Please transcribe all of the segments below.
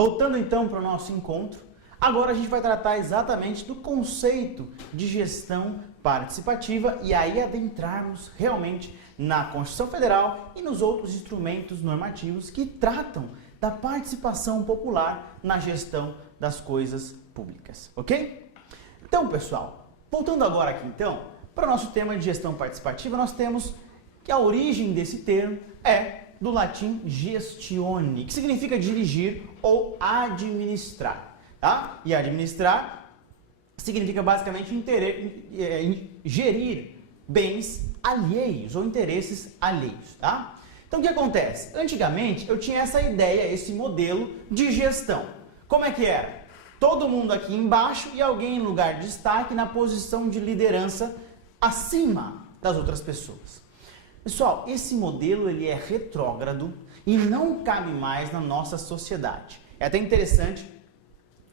Voltando então para o nosso encontro, agora a gente vai tratar exatamente do conceito de gestão participativa e aí adentrarmos realmente na Constituição Federal e nos outros instrumentos normativos que tratam da participação popular na gestão das coisas públicas, ok? Então, pessoal, voltando agora aqui então para o nosso tema de gestão participativa, nós temos que a origem desse termo é do latim gestione, que significa dirigir ou administrar, tá? E administrar significa basicamente gerir bens alheios ou interesses alheios, tá? Então o que acontece? Antigamente eu tinha essa ideia, esse modelo de gestão. Como é que era? Todo mundo aqui embaixo e alguém em lugar de destaque na posição de liderança acima das outras pessoas. Pessoal, esse modelo ele é retrógrado e não cabe mais na nossa sociedade. É até interessante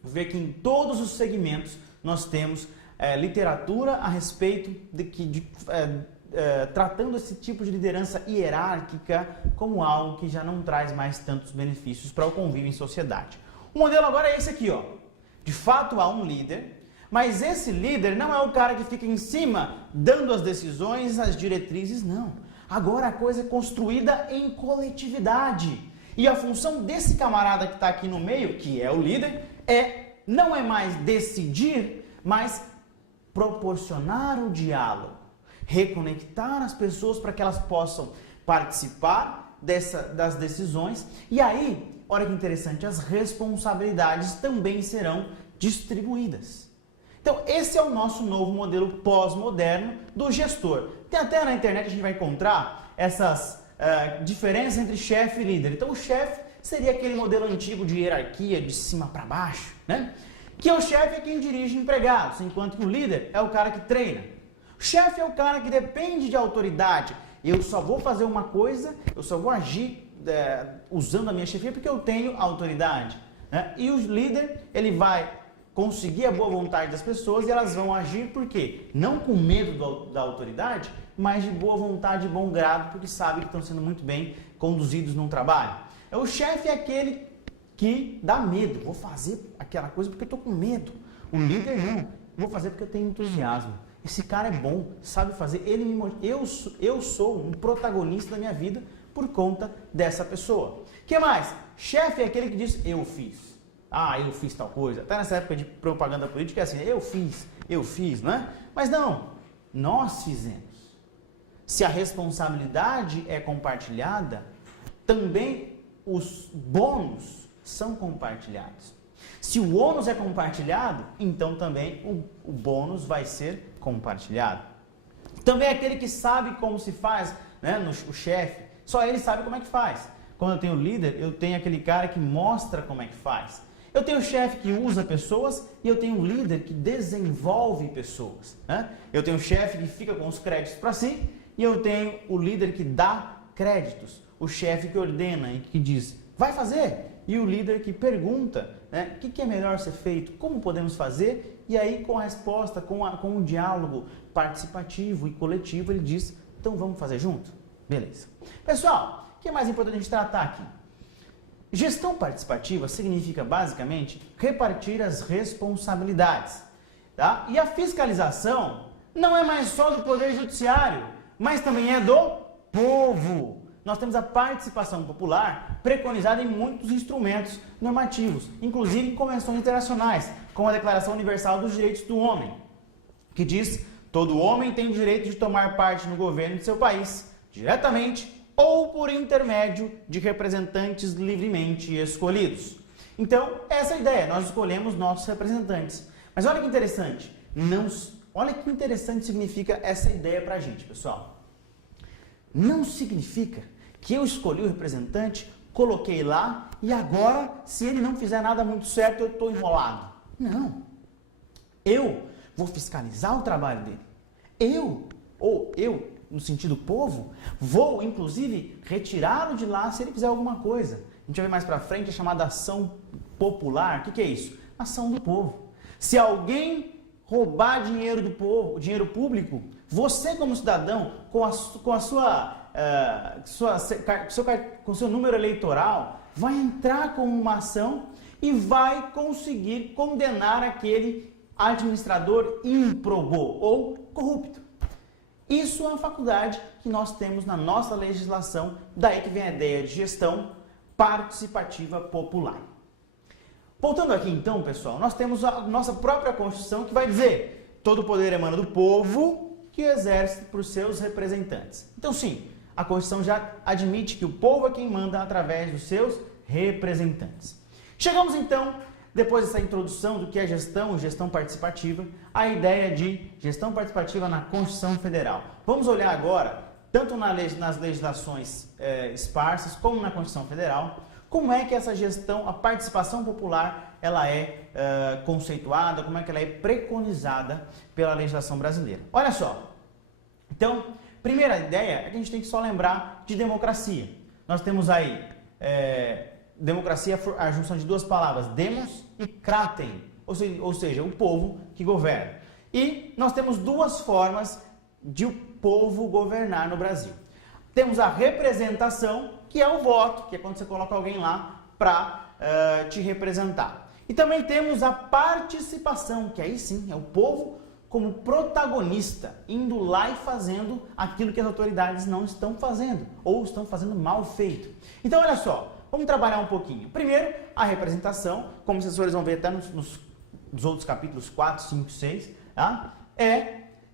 ver que em todos os segmentos nós temos literatura a respeito tratando esse tipo de liderança hierárquica como algo que já não traz mais tantos benefícios para o convívio em sociedade. O modelo agora é esse aqui, ó. De fato há um líder, mas esse líder não é o cara que fica em cima dando as decisões, as diretrizes, não. Agora a coisa é construída em coletividade. E a função desse camarada que está aqui no meio, que é o líder, não é mais decidir, mas proporcionar o diálogo. Reconectar as pessoas para que elas possam participar das decisões. E aí, olha que interessante, as responsabilidades também serão distribuídas. Então, esse é o nosso novo modelo pós-moderno do gestor. Tem até na internet a gente vai encontrar essas diferenças entre chefe e líder. Então, o chefe seria aquele modelo antigo de hierarquia de cima para baixo, né? Que o chefe é quem dirige empregados, enquanto que o líder é o cara que treina. O chefe é o cara que depende de autoridade. Eu só vou fazer uma coisa, eu só vou agir usando a minha chefia porque eu tenho autoridade, né? E o líder, ele vai conseguir a boa vontade das pessoas e elas vão agir por quê? Não com medo da autoridade, mas de boa vontade e bom grado, porque sabem que estão sendo muito bem conduzidos num trabalho. O chefe é aquele que dá medo. Vou fazer aquela coisa porque eu estou com medo. O líder não. Vou fazer porque eu tenho entusiasmo. Esse cara é bom, sabe fazer. Eu sou um protagonista da minha vida por conta dessa pessoa. O que mais? Chefe é aquele que diz, eu fiz. Eu fiz tal coisa. Até nessa época de propaganda política é assim, eu fiz, não é? Mas não, nós fizemos. Se a responsabilidade é compartilhada, também os bônus são compartilhados. Se o ônus é compartilhado, então também o bônus vai ser compartilhado. Também é aquele que sabe como se faz, né? O chefe, só ele sabe como é que faz. Quando eu tenho líder, eu tenho aquele cara que mostra como é que faz. Eu tenho o chefe que usa pessoas e eu tenho um líder que desenvolve pessoas, né? Eu tenho o chefe que fica com os créditos para si e eu tenho o líder que dá créditos. O chefe que ordena e que diz, vai fazer. E o líder que pergunta, né, o que é melhor ser feito, como podemos fazer. E aí com a resposta, com um diálogo participativo e coletivo, ele diz, então vamos fazer junto? Beleza. Pessoal, o que é mais importante a gente tratar aqui? Gestão participativa significa basicamente repartir as responsabilidades, tá? E a fiscalização não é mais só do Poder Judiciário, mas também é do povo. Nós temos a participação popular preconizada em muitos instrumentos normativos, inclusive em convenções internacionais, como a Declaração Universal dos Direitos do Homem, que diz: todo homem tem o direito de tomar parte no governo de seu país, diretamente ou por intermédio de representantes livremente escolhidos. Então, essa é a ideia, nós escolhemos nossos representantes. Mas olha que interessante, olha que interessante significa essa ideia pra gente, pessoal. Não significa que eu escolhi o representante, coloquei lá e agora, se ele não fizer nada muito certo, eu estou enrolado. Não. Eu vou fiscalizar o trabalho dele. Eu, no sentido povo, vou, inclusive, retirá-lo de lá se ele fizer alguma coisa. A gente vai ver mais pra frente a chamada ação popular. O que é isso? Ação do povo. Se alguém roubar dinheiro do povo, dinheiro público, você como cidadão, com o seu número eleitoral, vai entrar com uma ação e vai conseguir condenar aquele administrador ímprobo ou corrupto. Isso é uma faculdade que nós temos na nossa legislação, daí que vem a ideia de gestão participativa popular. Voltando aqui então, pessoal, nós temos a nossa própria Constituição que vai dizer: todo poder emana do povo, que o exerce por seus representantes. Então sim, a Constituição já admite que o povo é quem manda através dos seus representantes. Chegamos então, depois dessa introdução do que é gestão participativa, à ideia de gestão participativa na Constituição Federal. Vamos olhar agora, tanto nas legislações esparsas como na Constituição Federal, como é que essa gestão, a participação popular, ela é conceituada, como é que ela é preconizada pela legislação brasileira. Olha só, então, primeira ideia é que a gente tem que só lembrar de democracia. Nós temos aí democracia, a junção de duas palavras, demos e kraten, ou seja, o povo que governa. E nós temos duas formas de o povo governar no Brasil. Temos a representação, que é o voto, que é quando você coloca alguém lá para te representar. E também temos a participação, que aí sim é o povo como protagonista, indo lá e fazendo aquilo que as autoridades não estão fazendo, ou estão fazendo mal feito. Então olha só, vamos trabalhar um pouquinho. Primeiro, a representação, como vocês vão ver até nos outros capítulos 4, 5, 6, tá?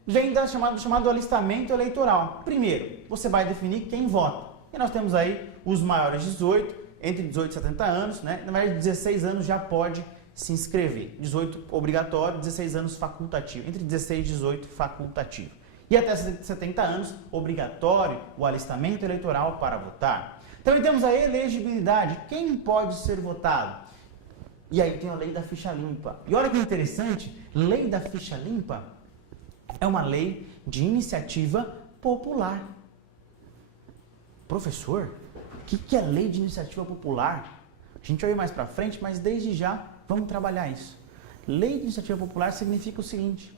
Vem do chamado alistamento eleitoral. Primeiro, você vai definir quem vota. E nós temos aí os maiores de 18, entre 18 e 70 anos, né? Na verdade, 16 anos já pode se inscrever. 18 obrigatório, 16 anos facultativo. Entre 16 e 18, facultativo. E até 70 anos, obrigatório o alistamento eleitoral para votar. Também temos a elegibilidade. Quem pode ser votado? E aí tem a lei da ficha limpa. E olha que interessante, lei da ficha limpa é uma lei de iniciativa popular. Professor, o que é lei de iniciativa popular? A gente vai ver mais para frente, mas desde já vamos trabalhar isso. Lei de iniciativa popular significa o seguinte: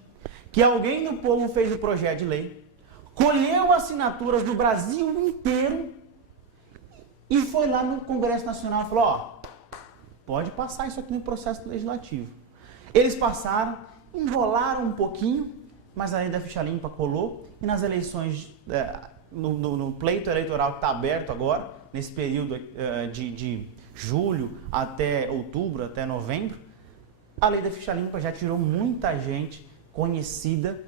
que alguém do povo fez o projeto de lei, colheu assinaturas do Brasil inteiro e foi lá no Congresso Nacional e falou: ó, pode passar isso aqui no processo legislativo. Eles passaram, enrolaram um pouquinho, mas a lei da ficha limpa colou e nas eleições, no pleito eleitoral que está aberto agora, nesse período de julho até outubro, até novembro, a lei da ficha limpa já tirou muita gente conhecida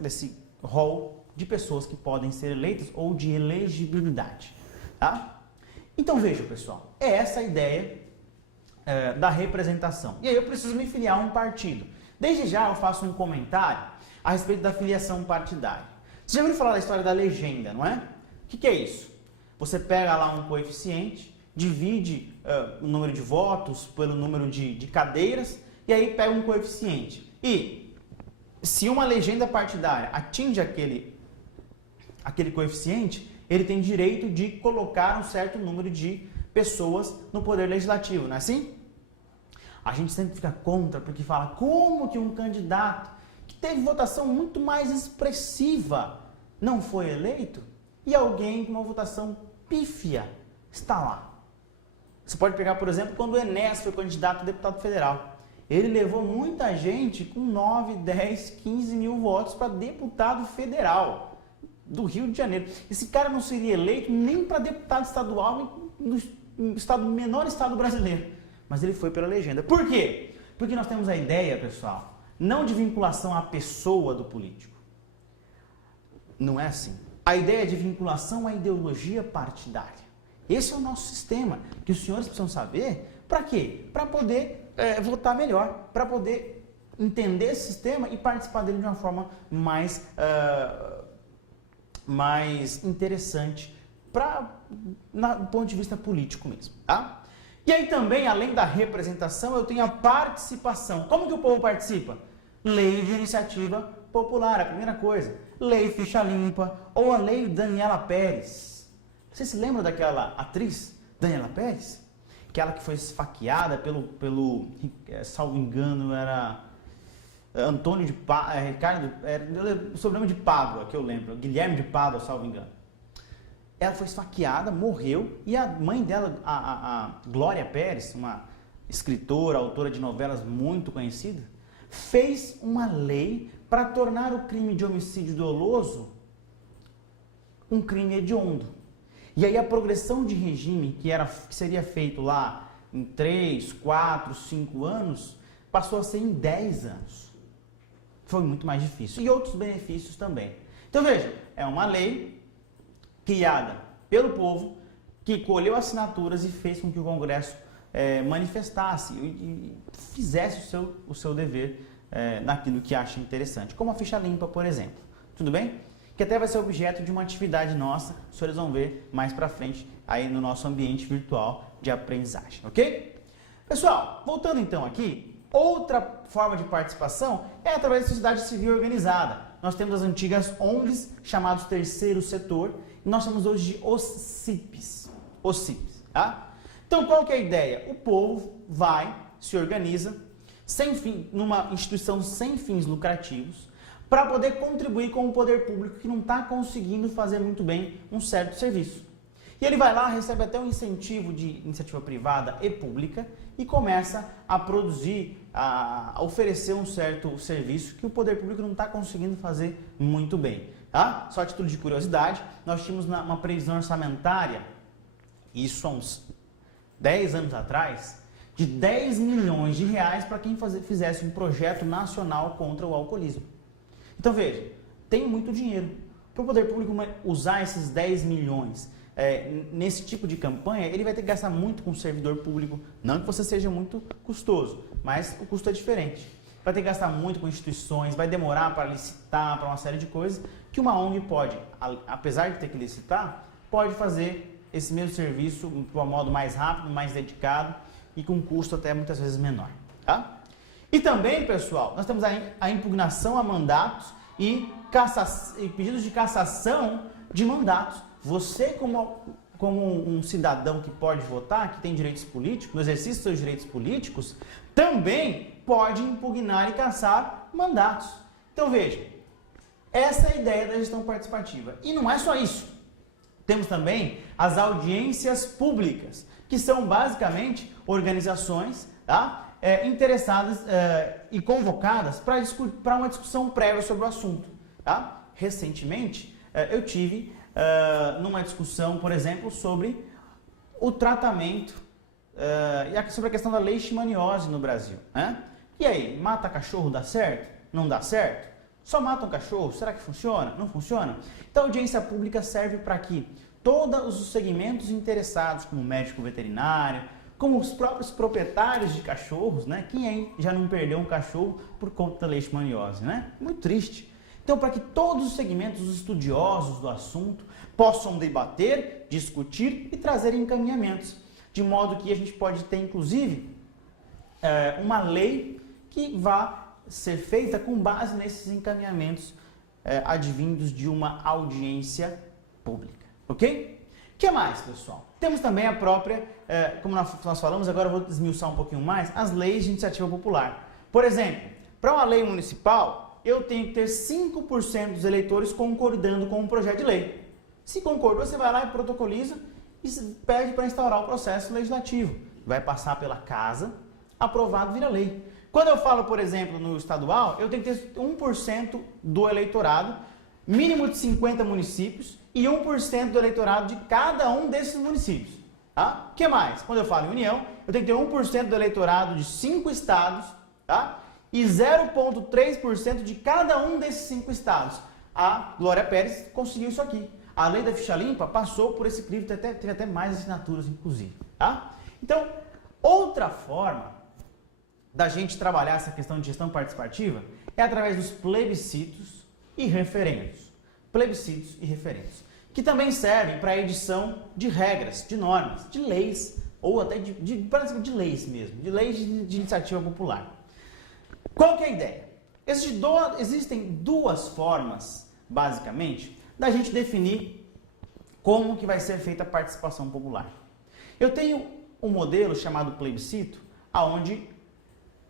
desse rol de pessoas que podem ser eleitas ou de elegibilidade. Tá? Então vejam, pessoal, é essa a ideia da representação. E aí eu preciso me filiar a um partido. Desde já eu faço um comentário a respeito da filiação partidária. Você já ouviu falar da história da legenda, não é? O que é isso? Você pega lá um coeficiente, divide o número de votos pelo número de cadeiras e aí pega um coeficiente. E se uma legenda partidária atinge aquele coeficiente, ele tem direito de colocar um certo número de pessoas no poder legislativo, não é assim? A gente sempre fica contra porque fala como que um candidato que teve votação muito mais expressiva não foi eleito e alguém com uma votação pífia está lá. Você pode pegar, por exemplo, quando o Enéas foi candidato a deputado federal. Ele levou muita gente com 9, 10, 15 mil votos para deputado federal do Rio de Janeiro. Esse cara não seria eleito nem para deputado estadual no menor estado brasileiro. Mas ele foi pela legenda. Por quê? Porque nós temos a ideia, pessoal, não de vinculação à pessoa do político. Não é assim. A ideia é de vinculação à ideologia partidária. Esse é o nosso sistema, que os senhores precisam saber. Para quê? Para poder votar melhor, para poder entender esse sistema e participar dele de uma forma mais interessante do ponto de vista político mesmo, tá? E aí também, além da representação, eu tenho a participação. Como que o povo participa? Lei de iniciativa popular, a primeira coisa. Lei ficha limpa ou a lei Daniela Pérez. Você se lembra daquela atriz, Daniela Pérez? Aquela que foi esfaqueada pelo salvo engano, era Antônio de Pádua, Ricardo, o sobrenome de Pádua, que eu lembro, Guilherme de Pádua, salvo engano. ela foi esfaqueada, morreu, e a mãe dela, a Glória Pérez, uma escritora, autora de novelas muito conhecida, fez uma lei para tornar o crime de homicídio doloso um crime hediondo. E aí a progressão de regime que seria feito lá em 3, 4, 5 anos, passou a ser em 10 anos. Foi muito mais difícil. E outros benefícios também. Então veja, é uma lei criada pelo povo, que colheu assinaturas e fez com que o Congresso manifestasse e fizesse o seu dever naquilo que acha interessante. Como a ficha limpa, por exemplo. Tudo bem? Que até vai ser objeto de uma atividade nossa, os senhores vão ver mais pra frente aí no nosso ambiente virtual de aprendizagem, ok? Pessoal, voltando então aqui, outra forma de participação é através da sociedade civil organizada. Nós temos as antigas ONGs, chamados terceiro setor, e nós chamamos hoje de OCIPs, tá? Então, qual que é a ideia? O povo se organiza, sem fim, numa instituição sem fins lucrativos, para poder contribuir com o poder público que não está conseguindo fazer muito bem um certo serviço. E ele vai lá, recebe até um incentivo de iniciativa privada e pública e começa a produzir, a oferecer um certo serviço que o poder público não está conseguindo fazer muito bem. Tá? Só a título de curiosidade, nós tínhamos uma previsão orçamentária, isso há uns 10 anos atrás, de 10 milhões de reais para quem fizesse um projeto nacional contra o alcoolismo. Então veja, tem muito dinheiro. Para o poder público usar esses 10 milhões nesse tipo de campanha, ele vai ter que gastar muito com o servidor público. Não que você seja muito custoso, mas o custo é diferente. Vai ter que gastar muito com instituições, vai demorar para licitar, para uma série de coisas, que uma ONG pode, apesar de ter que licitar, pode fazer esse mesmo serviço de um modo mais rápido, mais dedicado e com custo até muitas vezes menor. Tá? E também, pessoal, nós temos a impugnação a mandatos e pedidos de cassação de mandatos. Você, como um cidadão que pode votar, que tem direitos políticos, no exercício dos seus direitos políticos, também pode impugnar e cassar mandatos. Então, veja, essa é a ideia da gestão participativa. E não é só isso. Temos também as audiências públicas, que são basicamente organizações, tá? Interessadas e convocadas para uma discussão prévia sobre o assunto. Tá? Recentemente, eu tive numa discussão, por exemplo, sobre o tratamento e sobre a questão da leishmaniose no Brasil. Né? E aí, mata cachorro dá certo? Não dá certo? Só mata um cachorro? Será que funciona? Não funciona? Então, a audiência pública serve para que todos os segmentos interessados, como médico veterinário, como os próprios proprietários de cachorros, né? Quem aí já não perdeu um cachorro por conta da leishmaniose, né? Muito triste. Então, para que todos os segmentos, os estudiosos do assunto, possam debater, discutir e trazer encaminhamentos, de modo que a gente pode ter, inclusive, uma lei que vá ser feita com base nesses encaminhamentos advindos de uma audiência pública, ok? O que mais, pessoal? Temos também a própria, como nós falamos, agora eu vou desmiuçar um pouquinho mais, as leis de iniciativa popular. Por exemplo, para uma lei municipal, eu tenho que ter 5% dos eleitores concordando com um projeto de lei. Se concordou, você vai lá e protocoliza e pede para instaurar o processo legislativo. Vai passar pela casa, aprovado, vira lei. Quando eu falo, por exemplo, no estadual, eu tenho que ter 1% do eleitorado, mínimo de 50 municípios, e 1% do eleitorado de cada um desses municípios. Tá? O que mais? Quando eu falo em união, eu tenho que ter 1% do eleitorado de 5 estados, tá? E 0,3% de cada um desses 5 estados. A Glória Pérez conseguiu isso aqui. A lei da ficha limpa passou por esse crivo, teve até mais assinaturas, inclusive. Tá? Então, outra forma da gente trabalhar essa questão de gestão participativa é através dos plebiscitos e referendos. Plebiscitos e referendos, que também servem para a edição de regras, de normas, de leis, ou até de leis mesmo, de leis de iniciativa popular. Qual que é a ideia? Existem duas formas, basicamente, da gente definir como que vai ser feita a participação popular. Eu tenho um modelo chamado plebiscito, onde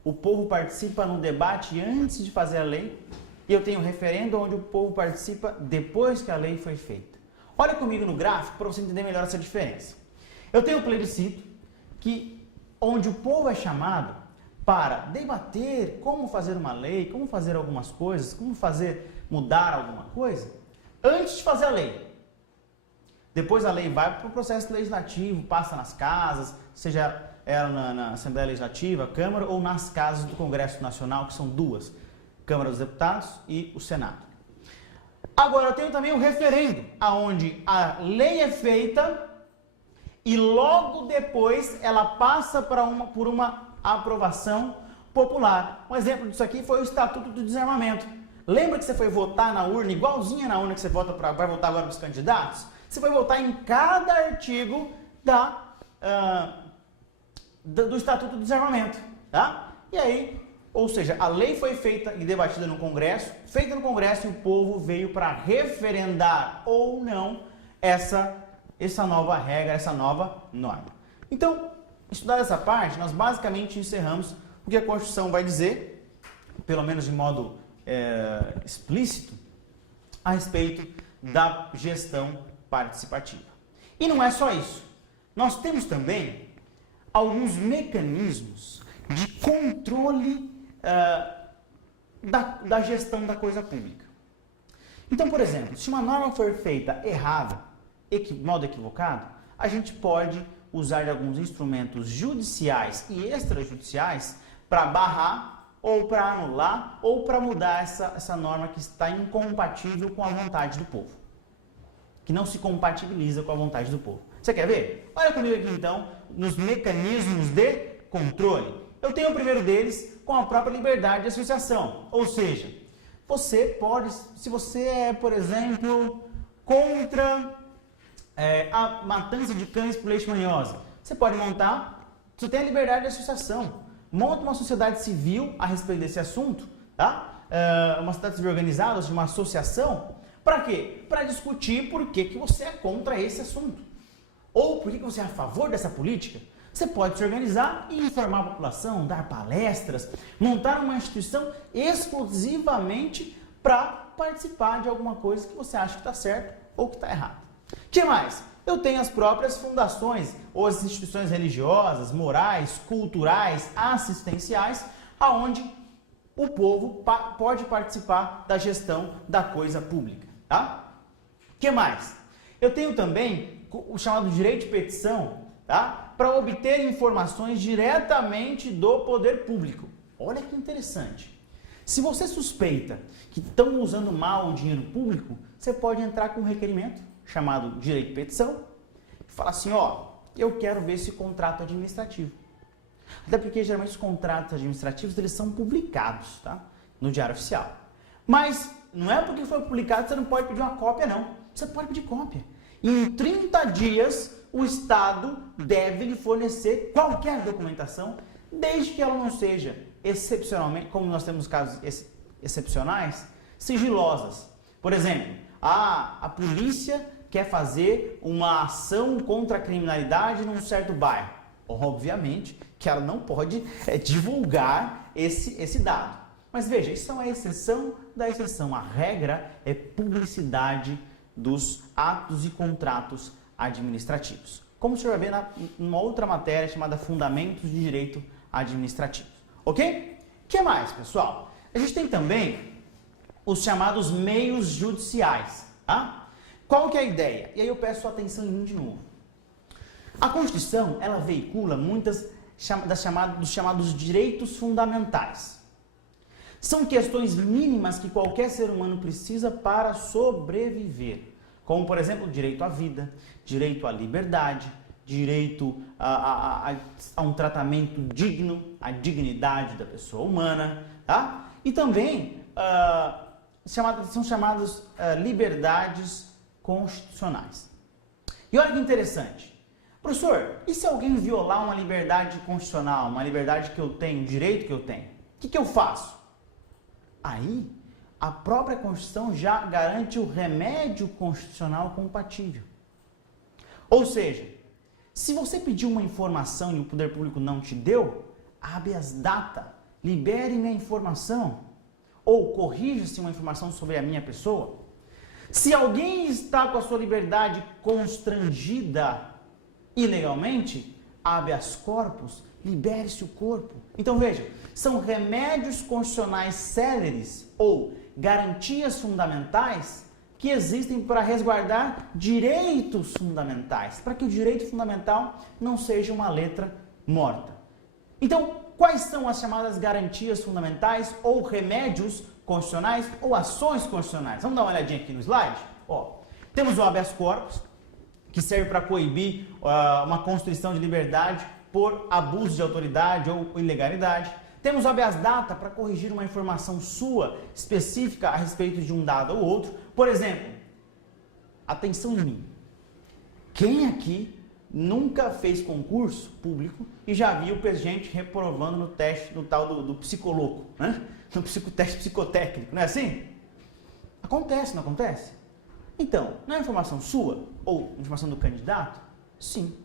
o povo participa no debate antes de fazer a lei, e eu tenho um referendo onde o povo participa depois que a lei foi feita. Olha comigo no gráfico para você entender melhor essa diferença. Eu tenho o plebiscito, onde o povo é chamado para debater como fazer uma lei, como fazer algumas coisas, como mudar alguma coisa, antes de fazer a lei. Depois a lei vai para o processo legislativo, passa nas casas, seja ela na Assembleia Legislativa, Câmara, ou nas casas do Congresso Nacional, que são duas, Câmara dos Deputados e o Senado. Agora, eu tenho também o referendo, onde a lei é feita e logo depois ela passa por uma aprovação popular. Um exemplo disso aqui foi o Estatuto do Desarmamento. Lembra que você foi votar na urna, igualzinha na urna que você vai votar agora para os candidatos? Você vai votar em cada artigo do Estatuto do Desarmamento, tá? E aí, ou seja, a lei foi feita e debatida no Congresso, e o povo veio para referendar ou não essa nova regra, essa nova norma. Então, estudada essa parte, nós basicamente encerramos o que a Constituição vai dizer, pelo menos de modo explícito, a respeito da gestão participativa. E não é só isso. Nós temos também alguns mecanismos de controle da gestão da coisa pública. Então, por exemplo, se uma norma for feita errada, modo equivocado, a gente pode usar alguns instrumentos judiciais e extrajudiciais para barrar, ou para anular, ou para mudar essa norma que está incompatível com a vontade do povo. Que não se compatibiliza com a vontade do povo. Você quer ver? Olha comigo aqui então, nos mecanismos de controle. Eu tenho o primeiro deles com a própria liberdade de associação. Ou seja, você pode, se você é, por exemplo, contra a matança de cães por leishmaniose, você pode você tem a liberdade de associação. Monta uma sociedade civil a respeito desse assunto, tá? Uma sociedade civil organizada, uma associação. Para quê? Para discutir por que você é contra esse assunto. Ou por que você é a favor dessa política. Você pode se organizar e informar a população, dar palestras, montar uma instituição exclusivamente para participar de alguma coisa que você acha que está certo ou que está errado. O que mais? Eu tenho as próprias fundações ou as instituições religiosas, morais, culturais, assistenciais, aonde o povo pode participar da gestão da coisa pública. Tá? O que mais? Eu tenho também o chamado direito de petição, tá? Para obter informações diretamente do poder público. Olha que interessante. Se você suspeita que estão usando mal o dinheiro público, você pode entrar com um requerimento chamado direito de petição e falar assim, eu quero ver esse contrato administrativo. Até porque geralmente os contratos administrativos eles são publicados, tá? No Diário Oficial. Mas não é porque foi publicado que você não pode pedir uma cópia, não. Você pode pedir cópia. E em 30 dias, o Estado deve lhe fornecer qualquer documentação, desde que ela não seja excepcionalmente, como nós temos casos excepcionais, sigilosas. Por exemplo, a polícia quer fazer uma ação contra a criminalidade num certo bairro. Obviamente que ela não pode divulgar esse dado. Mas veja, isso é uma exceção da exceção. A regra é publicidade dos atos e contratos administrativos. Como o senhor vai ver numa outra matéria chamada Fundamentos de Direito Administrativo. Ok? O que mais, pessoal? A gente tem também os chamados meios judiciais. Tá? Qual que é a ideia? E aí eu peço sua atenção em mim de novo. A Constituição, ela veicula muitas dos chamados direitos fundamentais. São questões mínimas que qualquer ser humano precisa para sobreviver. Como, por exemplo, direito à vida, direito à liberdade, direito a um tratamento digno, a dignidade da pessoa humana. Tá? E também são chamadas liberdades constitucionais. E olha que interessante. Professor, e se alguém violar uma liberdade constitucional, uma liberdade que eu tenho, um direito que eu tenho? O que eu faço? Aí, a própria Constituição já garante o remédio constitucional compatível. Ou seja, se você pediu uma informação e o poder público não te deu, habeas data, libere-me a informação. Ou corrija-se uma informação sobre a minha pessoa. Se alguém está com a sua liberdade constrangida ilegalmente, habeas corpus, libere-se o corpo. Então vejam, são remédios constitucionais céleres ou garantias fundamentais que existem para resguardar direitos fundamentais, para que o direito fundamental não seja uma letra morta. Então, quais são as chamadas garantias fundamentais ou remédios constitucionais ou ações constitucionais? Vamos dar uma olhadinha aqui no slide? Ó, temos o habeas corpus, que serve para coibir uma constrição de liberdade por abuso de autoridade ou ilegalidade. Temos o habeas data para corrigir uma informação sua específica a respeito de um dado ou outro. Por exemplo, atenção em mim. Quem aqui nunca fez concurso público e já viu gente reprovando no teste do tal do psicoloco, né? No teste psicotécnico, não é assim? Acontece, não acontece? Então, não é informação sua ou informação do candidato? Sim.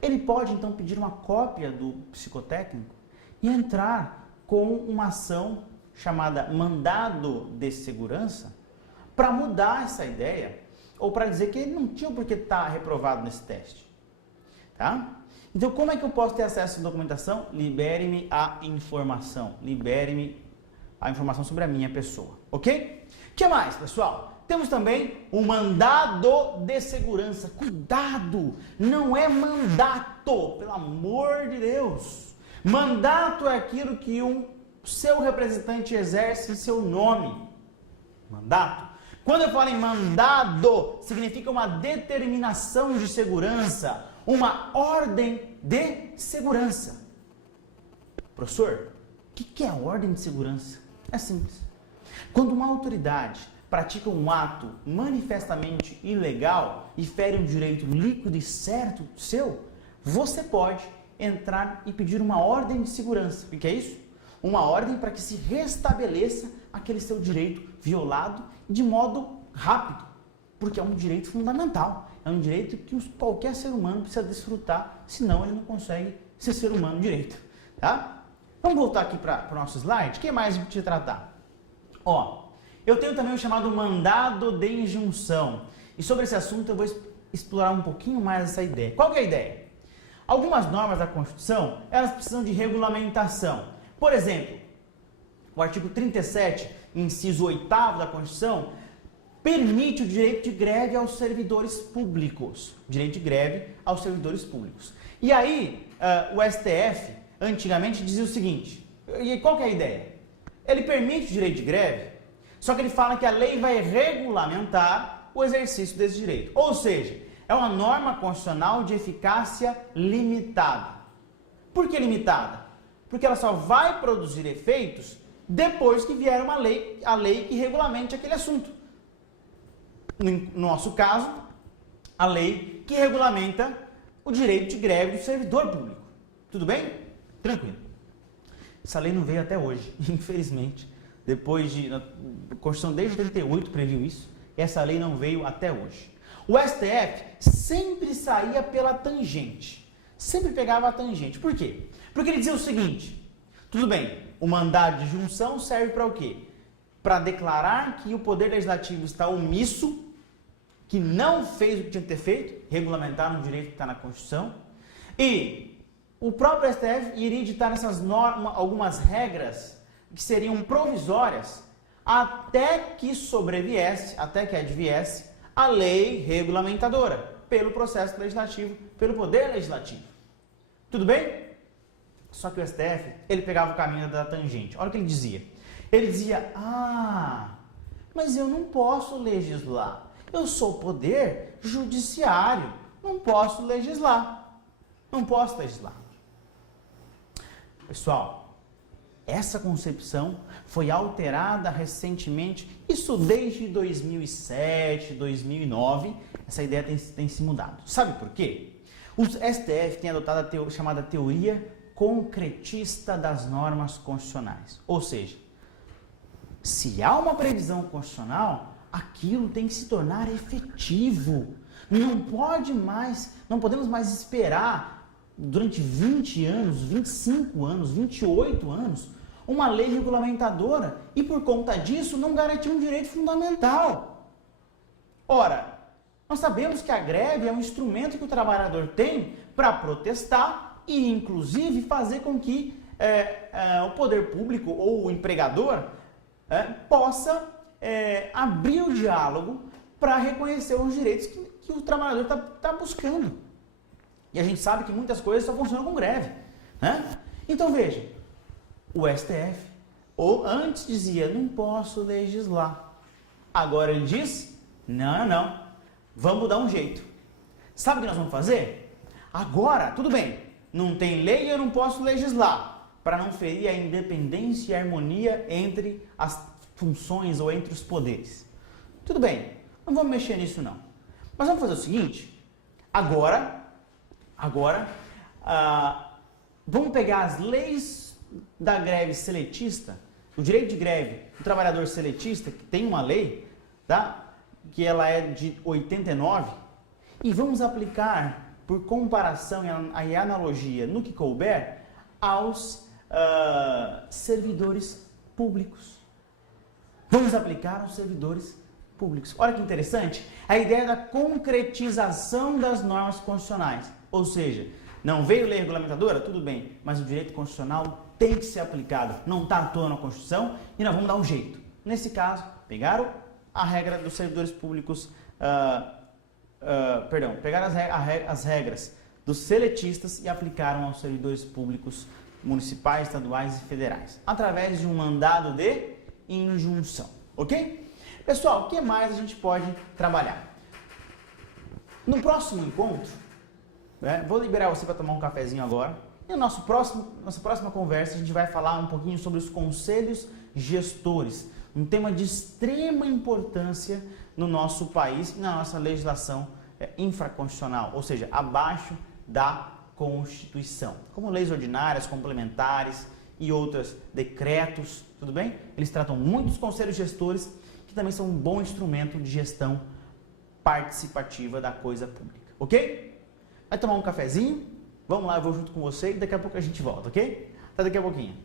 Ele pode então pedir uma cópia do psicotécnico e entrar com uma ação chamada mandado de segurança para mudar essa ideia ou para dizer que ele não tinha por que estar reprovado nesse teste. Tá? Então, como é que eu posso ter acesso à documentação? Libere-me a informação. Libere-me a informação sobre a minha pessoa. Ok? O que mais, pessoal? Temos também o mandado de segurança. Cuidado! Não é mandato, pelo amor de Deus. Mandato é aquilo que seu representante exerce em seu nome. Mandato. Quando eu falo em mandado, significa uma determinação de segurança, uma ordem de segurança. Professor, o que é a ordem de segurança? É simples. Quando uma autoridade pratica um ato manifestamente ilegal e fere um direito líquido e certo seu, você pode entrar e pedir uma ordem de segurança. O que é isso? Uma ordem para que se restabeleça aquele seu direito violado de modo rápido, porque é um direito fundamental, é um direito que qualquer ser humano precisa desfrutar, senão ele não consegue ser ser humano direito. Tá? Vamos voltar aqui para o nosso slide. O que mais a gente precisa tratar? Ó, eu tenho também o chamado mandado de injunção. E sobre esse assunto eu vou explorar um pouquinho mais essa ideia. Qual que é a ideia? Algumas normas da Constituição, elas precisam de regulamentação. Por exemplo, o artigo 37, inciso 8º da Constituição, permite o direito de greve aos servidores públicos. Direito de greve aos servidores públicos. E aí, o STF, antigamente, dizia o seguinte, e qual que é a ideia? Ele permite o direito de greve, só que ele fala que a lei vai regulamentar o exercício desse direito. Ou seja, é uma norma constitucional de eficácia limitada. Por que limitada? Porque ela só vai produzir efeitos depois que vier a lei que regulamente aquele assunto. No nosso caso, a lei que regulamenta o direito de greve do servidor público. Tudo bem? Tranquilo. Essa lei não veio até hoje, infelizmente. Depois de... A Constituição desde 88 previu isso, e essa lei não veio até hoje. O STF sempre saía pela tangente. Sempre pegava a tangente. Por quê? Porque ele dizia o seguinte, tudo bem, o mandado de junção serve para o quê? Para declarar que o Poder Legislativo está omisso, que não fez o que tinha que ter feito, regulamentar um direito que está na Constituição, e o próprio STF iria editar essas normas, algumas regras que seriam provisórias, até que sobreviesse, até que adviesse a lei regulamentadora, pelo processo legislativo, pelo Poder Legislativo. Tudo bem? Só que o STF, ele pegava o caminho da tangente. Olha o que ele dizia. Ele dizia, mas eu não posso legislar. Eu sou poder judiciário. Não posso legislar. Não posso legislar. Pessoal, essa concepção foi alterada recentemente, isso desde 2007, 2009, essa ideia tem se mudado. Sabe por quê? O STF tem adotado a chamada teoria concretista das normas constitucionais. Ou seja, se há uma previsão constitucional, aquilo tem que se tornar efetivo. Não podemos mais esperar durante 20 anos, 25 anos, 28 anos, uma lei regulamentadora e por conta disso não garantir um direito fundamental. Ora, nós sabemos que a greve é um instrumento que o trabalhador tem para protestar e, inclusive, fazer com que o poder público ou o empregador possa abrir o diálogo para reconhecer os direitos que o trabalhador está buscando. E a gente sabe que muitas coisas só funcionam com greve, né? Então veja, o STF, ou antes dizia, não posso legislar. Agora ele diz, não, vamos dar um jeito. Sabe o que nós vamos fazer? Agora, tudo bem, não tem lei e eu não posso legislar, para não ferir a independência e a harmonia entre as funções ou entre os poderes. Tudo bem, não vamos mexer nisso não. Mas vamos fazer o seguinte, agora vamos pegar as leis da greve seletista, o direito de greve do trabalhador seletista, que tem uma lei, tá? Que ela é de 89, e vamos aplicar, por comparação e analogia, no que couber, aos servidores públicos. Vamos aplicar aos servidores públicos. Olha que interessante, a ideia da concretização das normas constitucionais. Ou seja, não veio lei regulamentadora? Tudo bem, mas o direito constitucional tem que ser aplicado. Não está à toa na Constituição e nós vamos dar um jeito. Nesse caso, pegaram a regra dos servidores públicos, pegaram as regras dos seletistas e aplicaram aos servidores públicos municipais, estaduais e federais, através de um mandado de injunção, ok? Pessoal, o que mais a gente pode trabalhar? No próximo encontro, vou liberar você para tomar um cafezinho agora, e nossa próxima conversa a gente vai falar um pouquinho sobre os conselhos gestores, um tema de extrema importância no nosso país e na nossa legislação infraconstitucional, ou seja, abaixo da Constituição, como leis ordinárias, complementares e outros decretos, tudo bem? Eles tratam muito dos conselhos gestores, que também são um bom instrumento de gestão participativa da coisa pública, ok? Vai tomar um cafezinho? Vamos lá, eu vou junto com você e daqui a pouco a gente volta, ok? Até daqui a pouquinho.